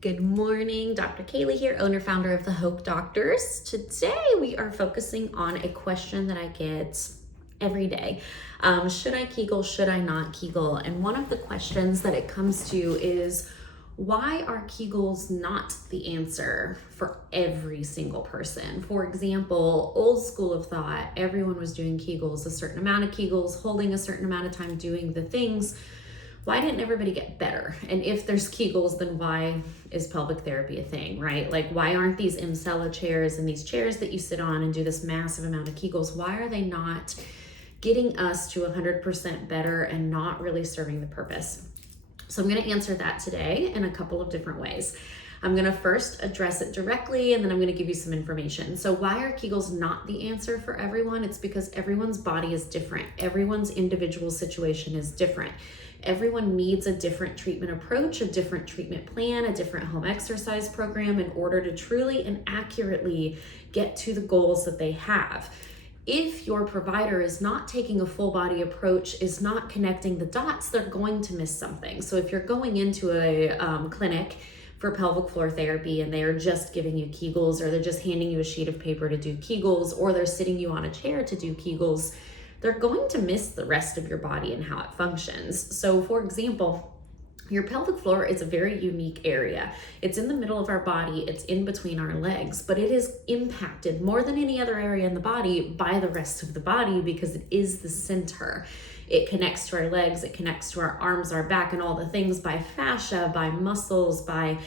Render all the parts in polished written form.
Good morning, Dr. Kaylee here, owner, founder of the Hope Doctors. Today we are focusing on a question that I get every day. Should I Kegel, should I not Kegel? And one of the questions that it comes to is, why are Kegels not the answer for every single person? For example, old school of thought, everyone was doing Kegels, a certain amount of Kegels, holding a certain amount of time doing the things. Why didn't everybody get better? And if there's Kegels, then why is pelvic therapy a thing, right? Like, why aren't these Imsella chairs and these chairs that you sit on and do this massive amount of Kegels, why are they not getting us to 100% better and not really serving the purpose? So I'm going to answer that today in a couple of different ways. I'm going to first address it directly, and then I'm going to give you some information. So why are Kegels not the answer for everyone? It's because everyone's body is different. Everyone's individual situation is different. Everyone needs a different treatment approach, a different treatment plan, a different home exercise program in order to truly and accurately get to the goals that they have. If your provider is not taking a full body approach, is not connecting the dots, they're going to miss something. So if you're going into a clinic for pelvic floor therapy and they are just giving you Kegels, or they're just handing you a sheet of paper to do Kegels, or they're sitting you on a chair to do Kegels, they're going to miss the rest of your body and how it functions. So for example, your pelvic floor is a very unique area. It's in the middle of our body, it's in between our legs, but it is impacted more than any other area in the body by the rest of the body because it is the center. It connects to our legs, it connects to our arms, our back, and all the things by fascia, by muscles, by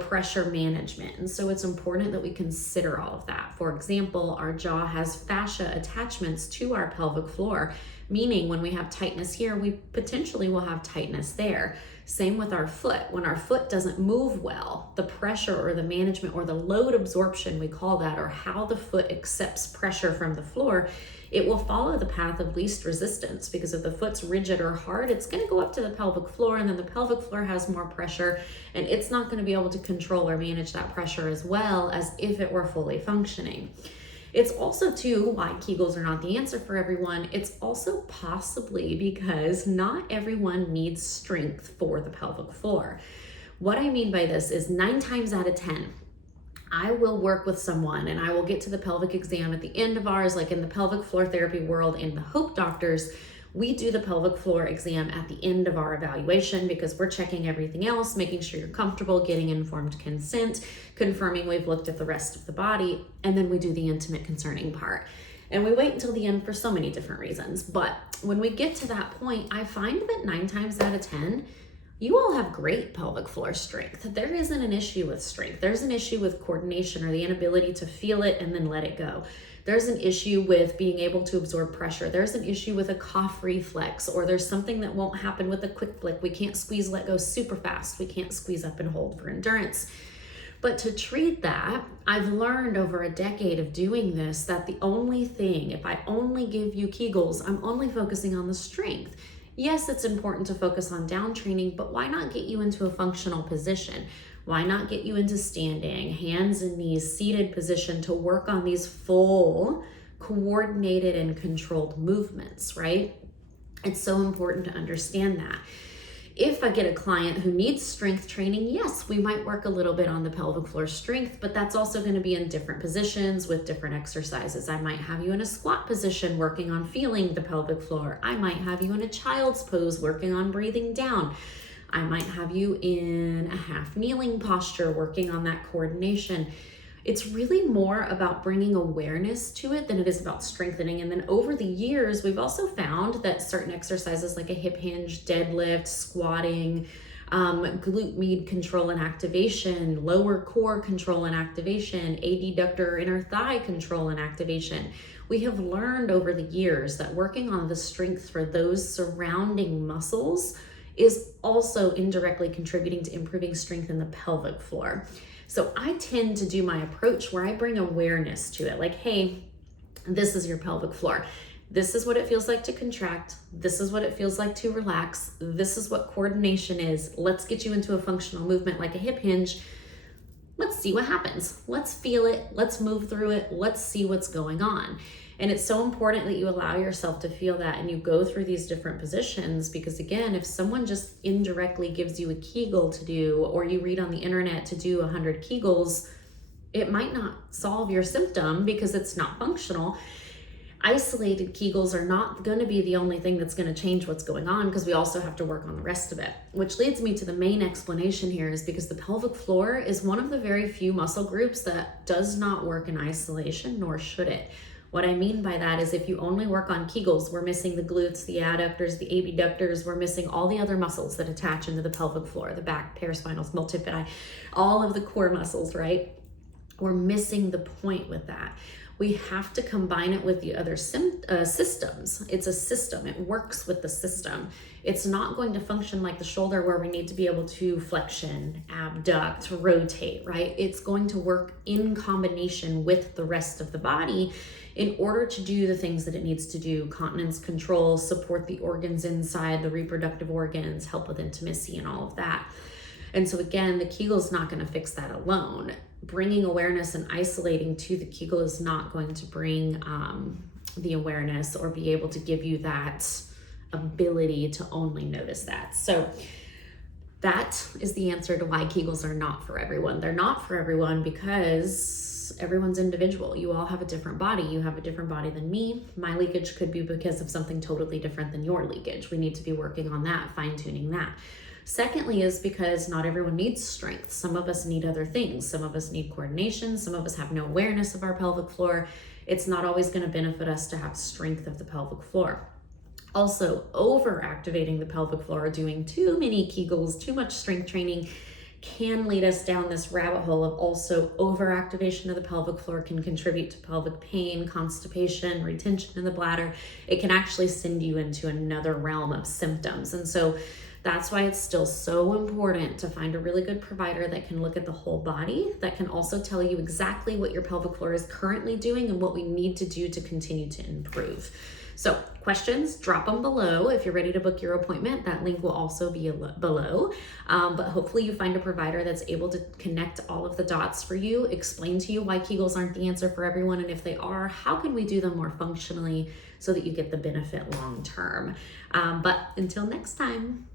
pressure management. And so it's important that we consider all of that. For example, our jaw has fascia attachments to our pelvic floor, meaning when we have tightness here, we potentially will have tightness there. Same with our foot. When our foot doesn't move well, the pressure or the management or the load absorption, we call that, or how the foot accepts pressure from the floor, it will follow the path of least resistance, because if the foot's rigid or hard, it's going to go up to the pelvic floor, and then the pelvic floor has more pressure, and it's not going to be able to control or manage that pressure as well as if it were fully functioning. It's also too why Kegels are not the answer for everyone. It's also possibly because not everyone needs strength for the pelvic floor. What I mean by this is 9 times out of 10, I will work with someone and I will get to the pelvic exam at the end of ours, like in the pelvic floor therapy world, in the Hope Doctors, we do the pelvic floor exam at the end of our evaluation because we're checking everything else, making sure you're comfortable, getting informed consent, confirming we've looked at the rest of the body, and then we do the intimate concerning part. And we wait until the end for so many different reasons. But when we get to that point, I find that 9 times out of 10, you all have great pelvic floor strength. There isn't an issue with strength. There's an issue with coordination or the inability to feel it and then let it go. There's an issue with being able to absorb pressure. There's an issue with a cough reflex, or there's something that won't happen with a quick flick. We can't squeeze, let go super fast. We can't squeeze up and hold for endurance. But to treat that, I've learned over a decade of doing this that the only thing, if I only give you Kegels, I'm only focusing on the strength. Yes, it's important to focus on down training, but why not get you into a functional position? Why not get you into standing, hands and knees, seated position to work on these full, coordinated and controlled movements, right? It's so important to understand that. If I get a client who needs strength training, yes, we might work a little bit on the pelvic floor strength, but that's also going to be in different positions with different exercises. I might have you in a squat position working on feeling the pelvic floor. I might have you in a child's pose working on breathing down. I might have you in a half kneeling posture working on that coordination. It's really more about bringing awareness to it than it is about strengthening. And then over the years, we've also found that certain exercises like a hip hinge, deadlift, squatting, glute med control and activation, lower core control and activation, adductor inner thigh control and activation. We have learned over the years that working on the strength for those surrounding muscles is also indirectly contributing to improving strength in the pelvic floor. So I tend to do my approach where I bring awareness to it. Like, hey, this is your pelvic floor. This is what it feels like to contract. This is what it feels like to relax. This is what coordination is. Let's get you into a functional movement like a hip hinge. Let's see what happens. Let's feel it. Let's move through it. Let's see what's going on. And it's so important that you allow yourself to feel that and you go through these different positions, because again, if someone just indirectly gives you a Kegel to do, or you read on the internet to do 100 Kegels, it might not solve your symptom because it's not functional. Isolated Kegels are not going to be the only thing that's going to change what's going on, because we also have to work on the rest of it. Which leads me to the main explanation here, is because the pelvic floor is one of the very few muscle groups that does not work in isolation, nor should it. What I mean by that is if you only work on Kegels, we're missing the glutes, the adductors, the abductors, we're missing all the other muscles that attach into the pelvic floor, the back, paraspinals, multifidi, all of the core muscles, right? We're missing the point with that. We have to combine it with the other systems. It's a system. It works with the system. It's not going to function like the shoulder, where we need to be able to flexion, abduct, rotate, right? It's going to work in combination with the rest of the body in order to do the things that it needs to do: continence control, support the organs inside, the reproductive organs, help with intimacy and all of that. And so again, the Kegel is not going to fix that alone. Bringing awareness and isolating to the Kegel is not going to bring the awareness or be able to give you that ability to only notice that. So that is the answer to why Kegels are not for everyone. They're not for everyone because everyone's individual. You all have a different body. You have a different body than me. My leakage could be because of something totally different than your leakage. We need to be working on that, fine-tuning that. Secondly is because not everyone needs strength. Some of us need other things. Some of us need coordination. Some of us have no awareness of our pelvic floor. It's not always going to benefit us to have strength of the pelvic floor. Also, overactivating the pelvic floor, doing too many Kegels, too much strength training, can lead us down this rabbit hole of also overactivation of the pelvic floor can contribute to pelvic pain, constipation, retention in the bladder. It can actually send you into another realm of symptoms. And so that's why it's still so important to find a really good provider that can look at the whole body, that can also tell you exactly what your pelvic floor is currently doing and what we need to do to continue to improve. So questions, drop them below. If you're ready to book your appointment, that link will also be below. But hopefully you find a provider that's able to connect all of the dots for you, explain to you why Kegels aren't the answer for everyone, and if they are, how can we do them more functionally so that you get the benefit long term. But until next time.